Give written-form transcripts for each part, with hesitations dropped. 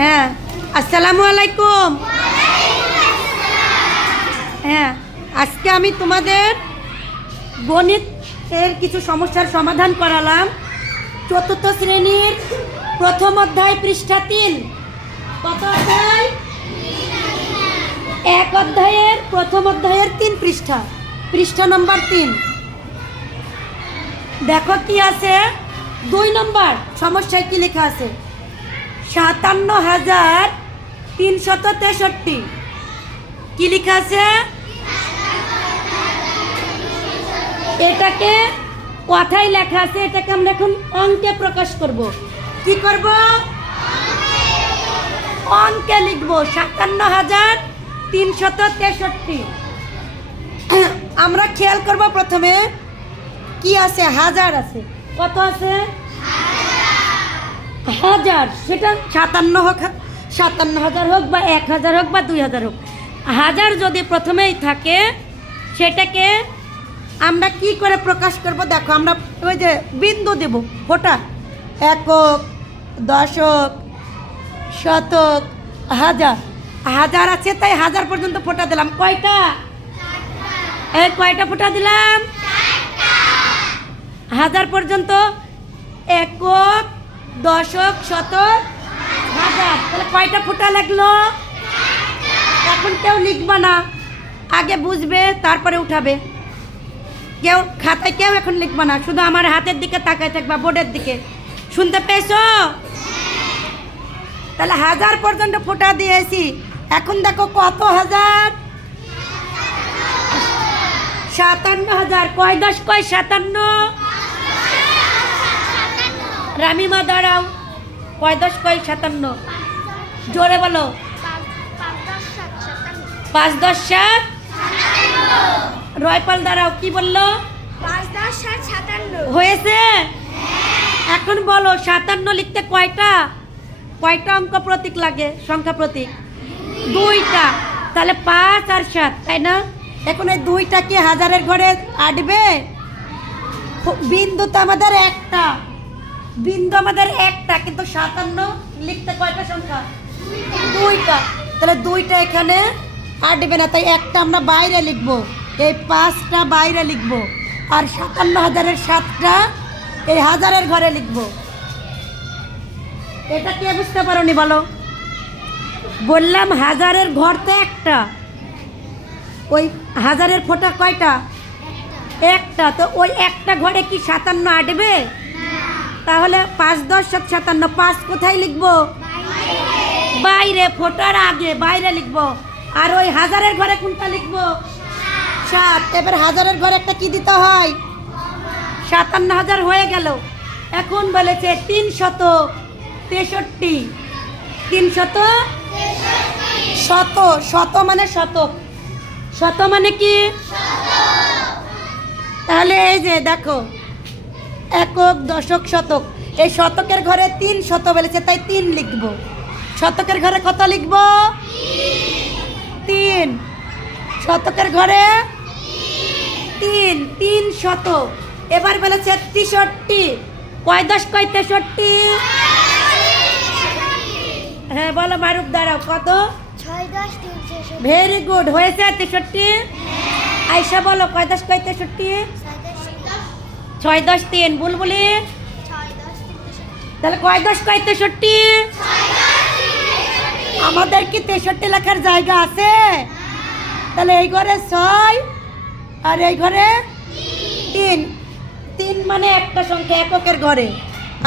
হ্যাঁ, আসসালামু আলাইকুম। হ্যাঁ, আজকে আমি তোমাদের গণিতের কিছু সমস্যার সমাধান করালাম। চতুর্থ শ্রেণীর প্রথম অধ্যায় পৃষ্ঠা 3। কত অধ্যায়? এক অধ্যায়ের প্রথম অধ্যায়ের 3 পৃষ্ঠা, পৃষ্ঠা নম্বর 3। দেখো কি আছে 2 নম্বর সমস্যায় কি লেখা আছে? 57,363। কি লেখা আছে? এটাকে কথায় লেখা আছে, এটাকে আমরা এখন অঙ্কে প্রকাশ করব। কি করব? অঙ্কে লিখব 57,363। আমরা খেয়াল করব প্রথমে কি আছে, হাজার আছে। কত আছে? হাজার। সেটা 57,000 হোক বা 1,000 হোক বা 2,000 হোক, হাজার যদি প্রথমেই থাকে সেটাকে আমরা কি করে প্রকাশ করব? দেখো, আমরা ওই যে বিন্দু দেব, ফোঁটা, একক, দশক, শতক, হাজার। হাজার আছে তাই হাজার পর্যন্ত ফোঁটা দিলাম। কয়টা? এই কয়টা ফোঁটা দিলাম? হাজার পর্যন্ত। একক, দশক, শতক, হাজার। তাহলে কয়টা ফোঁটা লাগলো? এখন কেউ লিখবা না, আগে বুঝবে তারপরে উঠাবে। কেউ খাতায় কেউ এখন লিখবা না, শুধু আমার হাতের দিকে তাকায় থাকবা, বোর্ডের দিকে। শুনতে পেয়েছো? তাহলে হাজার পর্যন্ত ফোঁটা দিয়েছি। এখন দেখো কত হাজার? 57,000। কয় 10 কয় 57? রামিমা দাঁড়াও, কয় 10 কয় 57? জোরে বলো। 5 10 7। রয়পাল দাঁড়াও, কি বললো? 5 10 7 57 হয়েছে? এখন বলো 57 লিখতে কয়টা অঙ্ক প্রতীক লাগে, সংখ্যা প্রতীক? 2টা। তাহলে 5 আর 7, তাই না? এখন এই 2টা কি হাজারের ঘরে আটবে? বিন্দু তো আমাদের একটা, কিন্তু 57 লিখতে কয়টা সংখ্যা? 2টা। তাহলে 2টা এখানে আটবে না, তাই একটা আমরা বাইরে লিখবো, এই 5টা বাইরে লিখবো, আর 57,000-এর 7টা এই হাজারের ঘরে লিখবো। এটা কে বুঝতে পারোনি বলো? বললাম হাজারের ঘর তো একটা, ওই হাজারের ফোঁটা কয়টা? একটা। তো ওই একটা ঘরে কি 57 আটবে? তাহলে 5 10 7 57। 5 কোথায় লিখবো? বাইরে, ফোঁটার আগে বাইরে লিখবো। আর ওই হাজারের ঘরে কোনটা লিখবো? 7। এবার হাজারের ঘরে একটা কি দিতে হয়? 57,000 হয়ে গেল। এখন বলেছে 363। 363। শত মানে শতক। শত মানে কি? তাহলে এই যে দেখো, একক, দশক, শতক, এই শতকের ঘরে 300 বলেছে, তাই 3 লিখবো। শতকের ঘরে কত লিখবো? 3। শতকের ঘরে 3 শতক। এবার বলেছে 63। কয় 10 কয় 63? হ্যাঁ বলো, মারুফ দাঁড়াও, কত? 6 10 363 ভেরি গুড, হয়েছে 63। আয়শা বলো, কয় 10 কয় 63? 6 10 3। বুলবুলি, 6 10 363 তাহলে কয় 10 কয় 63? আমাদের কি 63 লেখার জায়গা আছে? তাহলে এই ঘরে 6 আর এই ঘরে 3। 3 মানে একটা সংখ্যা এককের ঘরে,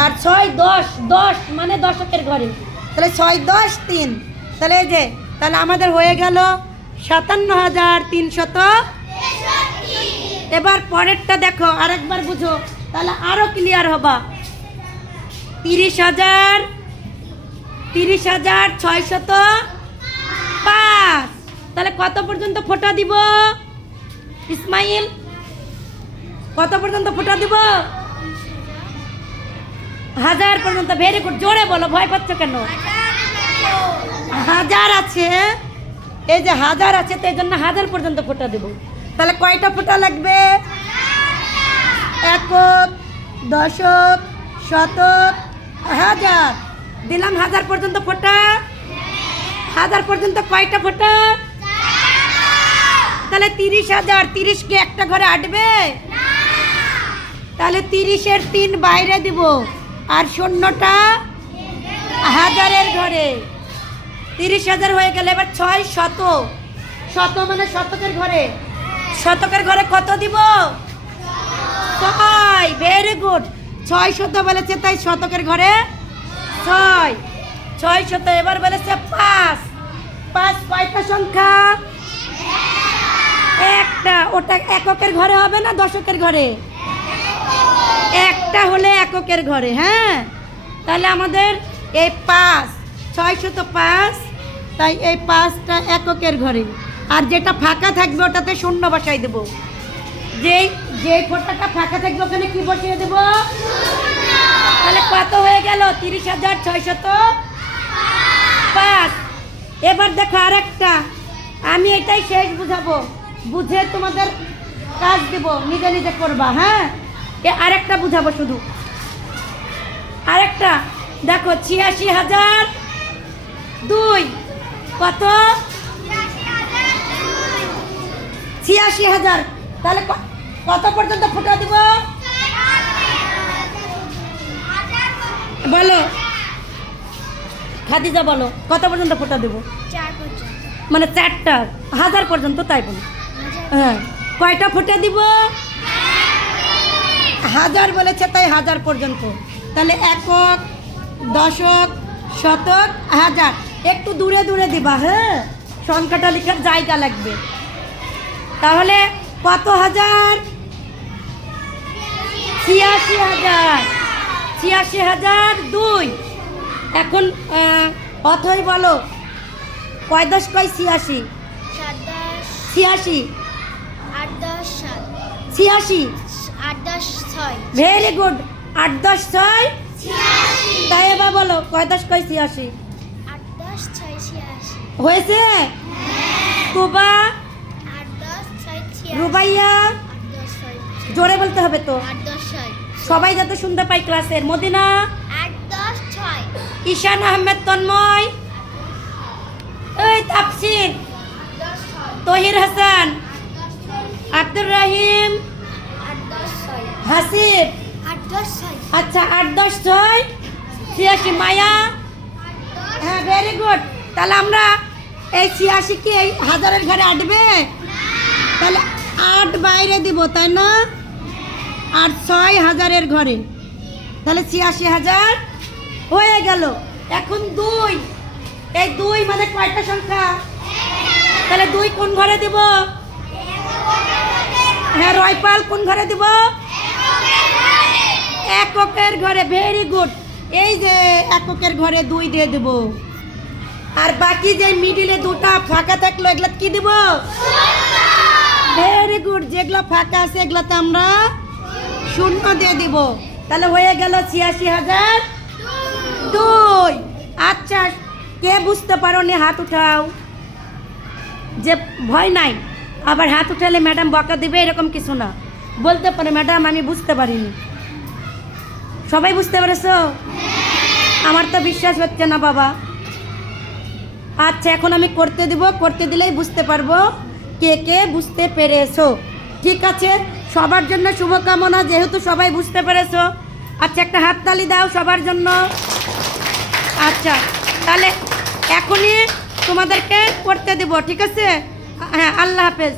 আর 6 10 10 মানে দশকের ঘরে। তাহলে 6 10 3। তাহলে এই যে, তাহলে আমাদের হয়ে গেল 57,363। এবার পরেরটা দেখো, আরেকবার বুঝো, তাহলে আরো ক্লিয়ার হবা। 30,605। তাহলে কত পর্যন্ত ফোঁটা দিব ইসমাইল? কত পর্যন্ত ফোঁটা দিব? 1000 পর্যন্ত। ভেরি গুড, জোরে বলো, ভয় পাচ্ছ কেন? হাজার আছে, এই যে হাজার আছে, তো এই জন্য 1000 পর্যন্ত ফোঁটা দেব। তাহলে কয়টা ফোঁটা লাগবে? একক, দশক, শতক, হাজার। দিলাম 1000 পর্যন্ত ফোঁটা। 1000 পর্যন্ত কয়টা ফোঁটা? তাহলে 30,000, 30 কি একটা ঘরে আটবে? তাহলে 30-এর 3 বাইরে দিব, আর শূন্যটা 1000-এর ঘরে। 30,000 হয়ে গেলে এবার 6 শত, শত মানে শতকের ঘরে। শতকের ঘরে কত দিব? 6। ভেরি গুড, 6 শত বলেছে, তাই শতকের ঘরে 6। 6 শত। এবার বলেছে 5। 5 কয়টা সংখ্যা? একটা। ওটা এককের ঘরে হবে না দশকের ঘরে? একটা হলে এককের ঘরে। হ্যাঁ, তাহলে আমাদের এই 5, 605, তাই এই 5টা এককের ঘরে। আর যেটা ফাঁকা থাকবে ওটাতে শূন্য বসাই দেব। যেই ফোঁটাটা ফাঁকা থাকবে ওখানে কি বসিয়ে দেব? তাহলে কত হয়ে গেল? 30,605। এবার দেখো আরেকটা, আমি এটাই শেষ বুঝাবো, বুঝে তোমাদের কাজ দেব, নিজে নিজে করবা। হ্যাঁ, আরেকটা বুঝাবো শুধু। আরেকটা দেখো, 86,002 কত? 86,000। তাহলে কত পর্যন্ত ফোঁটা দিব? বলো খাদিজা, বলো কত পর্যন্ত ফোঁটা দেবো? 4 পর্যন্ত। মানে 4টা, 1000 পর্যন্ত, তাই বলো। হ্যাঁ, কয়টা ফোঁটা দিব? 1000 বলেছে, তাই 1000 পর্যন্ত। তাহলে একক, দশক, শতক, 1000। একটু দূরে দূরে দিবা। হ্যাঁ, সংখ্যাটা লেখার জায়গা লাগবে। তাহলে কত হাজার? 86,000। 86,002। এখন অথই বলো, কয় 10 কয় 86? 7 10 86। 8 10 7 86। 8 10 6 ভেরি গুড। 8 10 6 তাই এবার বলো, কয় 10 কয় 86? 8 10 6 86 হয়েছে? তুবা, 8 10 6 86 রুবাইয়া, 8 10 6 জোরে বলতে হবে তো, 8 10 6 সবাই যাতে শুনতে পাই ক্লাসের। মদিনা, 8 10 6 ঈশান আহমেদ, তন্ময়, এই তাফসির, 10 6 তহির হাসান, আব্দুর রহিম, 8 10 6 হাসিব। 8 10 6 আচ্ছা, 8 10 6 86। মায়া, হ্যাঁ ভেরি গুড। তাহলে আমরা এই 86 কি এই 1000-এর ঘরে আটবে? তাহলে 8 বাইরে দিব, তাই না? আর 6 1000-এর ঘরে, তাহলে 86,000 হয়ে গেল। এখন 2, এই 2 মানে কয়টা সংখ্যা? তাহলে 2 কোন ঘরে দিব? হ্যাঁ, রয়পাল কোন ঘরে দিব? এককের ঘরে। Very good. এই যে এককের ঘরে 2 দিয়ে দেব, আর বাকি যে মিডিলে 2টা ফাঁকা থাকলো এগুলা কি দিব? Very good. যেগুলো ফাঁকা আছে এগুলাতে আমরা শূন্য দিয়ে দিব। তাহলে হয়ে গেল 86,002। আচ্ছা, কে বুঝতে পারো নি হাত উঠাও। যে ভয় নাই, আবার হাত উঠালে ম্যাডাম বকা দিবে এরকম কিছু না, বলতে পারে ম্যাডাম আমি বুঝতে পারিনি। সবাই বুঝতে পেরেছো? আমার তো বিশ্বাস হচ্ছে না বাবা। আচ্ছা, এখন আমি করতে দিব, করতে দিলেই বুঝতে পারবো কে কে বুঝতে পেরেছো। ঠিক আছে, সবার জন্য শুভকামনা, যেহেতু সবাই বুঝতে পেরেছো। আচ্ছা, একটা হাততালি দাও সবার জন্য। আচ্ছা, তাহলে এখনই তোমাদেরকে করতে দিব, ঠিক আছে? হ্যাঁ, আল্লাহ হাফেজ।